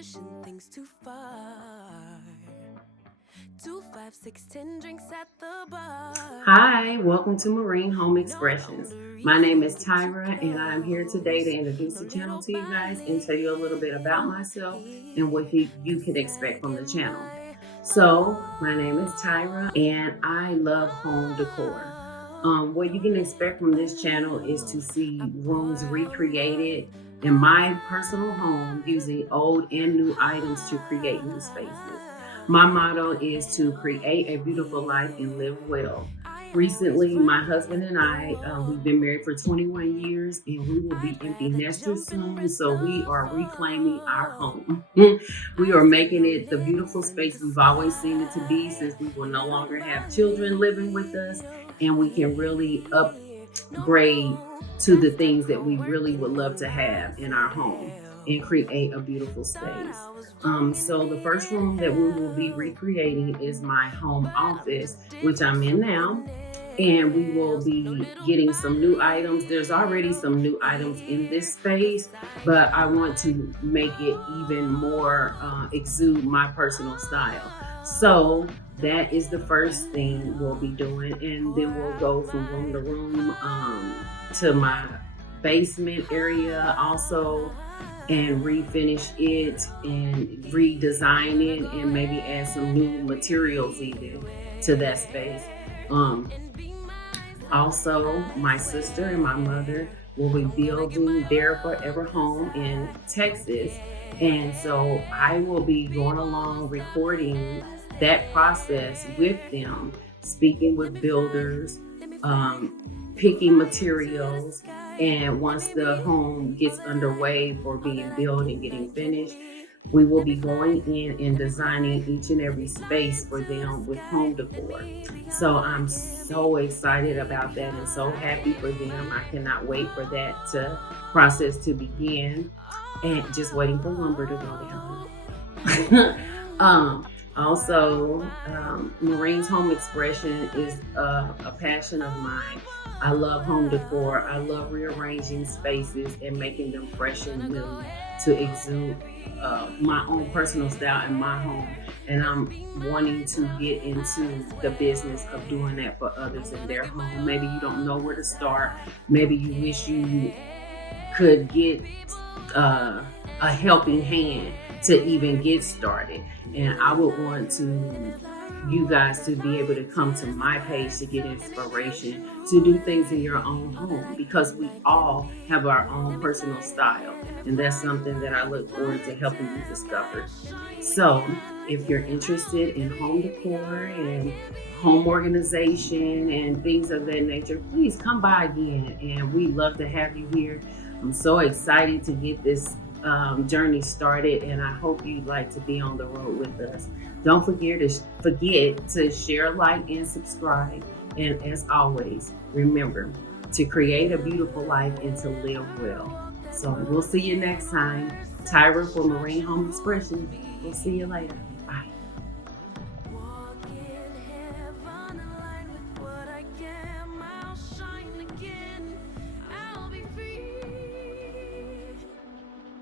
pushing things too far. 2, 5, 6, 10 drinks at the bar. Hi, welcome to Marine Home Expressions. My name is Tyra, and I'm here today to introduce the channel to you guys and tell you a little bit about myself and what you can expect from the channel. So, my name is Tyra, and I love home decor. What you can expect from this channel is to see rooms recreated in my personal home using old and new items to create new spaces. My motto is to create a beautiful life and live well. Recently, my husband and I, we've been married for 21 years and we will be empty nesters soon, so we are reclaiming our home. We are making it the beautiful space we've always seen it to be, since we will no longer have children living with us, and we can really upgrade to the things that we really would love to have in our home and create a beautiful space. So the first room that we will be recreating is my home office, which I'm in now. And we will be getting some new items. There's already some new items in this space, but I want to make it even more exude my personal style. So that is the first thing we'll be doing. And then we'll go from room to room to my basement area also, and refinish it and redesign it and maybe add some new materials even to that space. Also, my sister and my mother will be building their forever home in Texas, and so I will be going along recording that process with them, speaking with builders, picking materials, and once the home gets underway for being built and getting finished, we will be going in and designing each and every space for them with home decor. So I'm so excited about that and so happy for them. I cannot wait for that process to begin, and just waiting for lumber to go down. Also, Marine's Home Expression is a passion of mine. I love home decor. I love rearranging spaces and making them fresh and new to exude my own personal style in my home. And I'm wanting to get into the business of doing that for others in their home. Maybe you don't know where to start. Maybe you wish you could get a helping hand to even get started. And I would want you guys to be able to come to my page to get inspiration to do things in your own home, because we all have our own personal style, and that's something that I look forward to helping you discover. So if you're interested in home decor and home organization and things of that nature, please come by again, and we'd love to have you here. I'm so excited to get this journey started, and I hope you'd like to be on the road with us. Don't forget to share, like, and subscribe. And as always, remember to create a beautiful life and to live well. So we'll see you next time. Tyra for Marine Home Expression. We'll see you later.